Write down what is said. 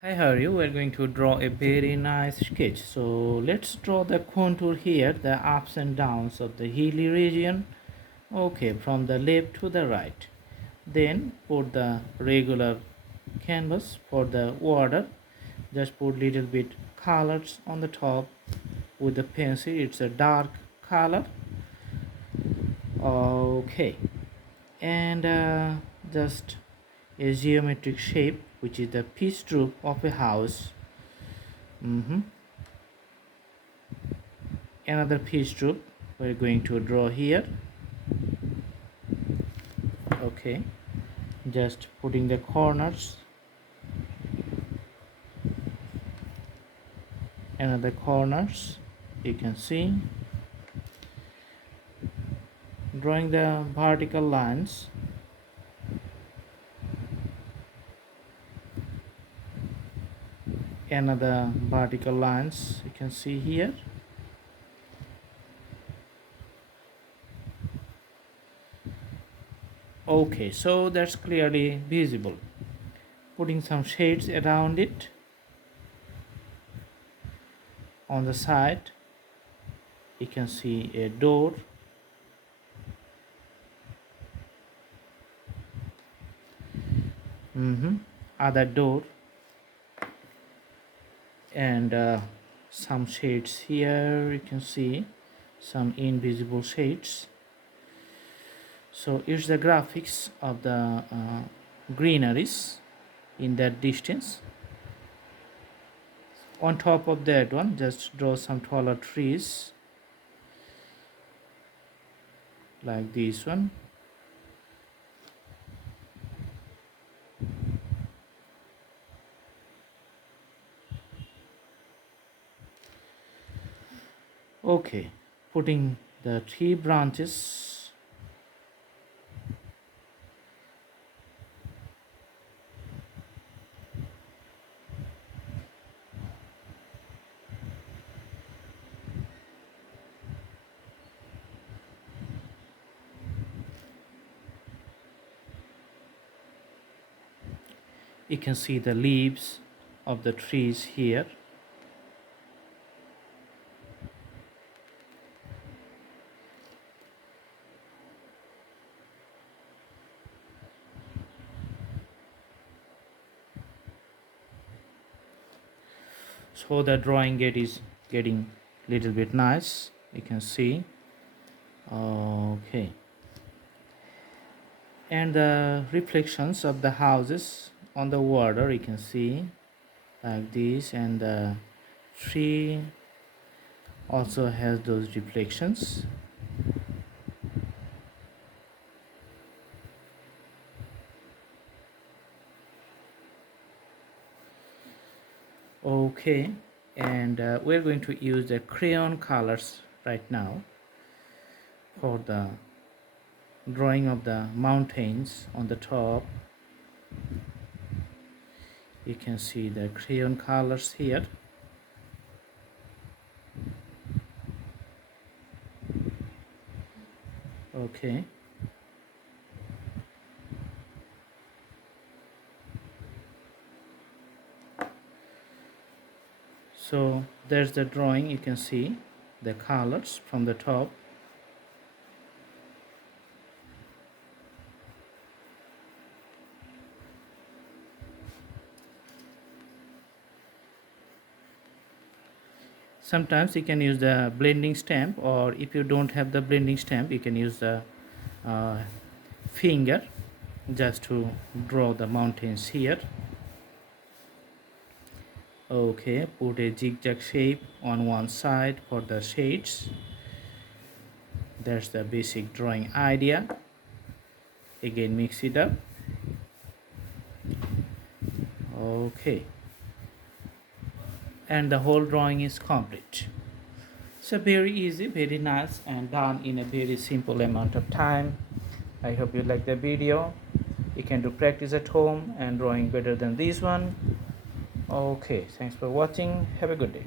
Hi, how are you? We're going to draw a very nice sketch. So let's draw the contour here, the ups and downs of the hilly region. Okay, from the left to the right. Then put the regular canvas for the water. Just put little bit colors on the top with the pencil. It's a dark color. Okay, and just a geometric shape, which is the pitched roof of a house. Another pitched roof we're going to draw here. Okay, just putting the corners, another corners, you can see, drawing the vertical lines, another vertical lines you can see here. Okay, so that's clearly visible. Putting some shades around it on the side, you can see a door, other door, and some shades here, you can see some invisible shades. So it's the graphics of the greeneries in that distance. On top of that one, just draw some taller trees like this one. Okay, putting the tree branches, you can see the leaves of the trees here. So the drawing is getting little bit nice, you can see. Okay, and the reflections of the houses on the water, you can see like this, and the tree also has those reflections. Okay, and we're going to use the crayon colors right now for the drawing of the mountains on the top. You can see the crayon colors here. Okay, so there's the drawing, you can see the colors from the top. Sometimes you can use the blending stamp, or if you don't have the blending stamp, you can use the uh, finger just to draw the mountains here. Okay, put a zigzag shape on one side for the shades. That's the basic drawing idea. Again, mix it up. Okay, and the whole drawing is complete. So very easy, very nice, and done in a very simple amount of time. I hope you like the video. You can do practice at home and drawing better than this one. Okay, thanks for watching. Have a good day.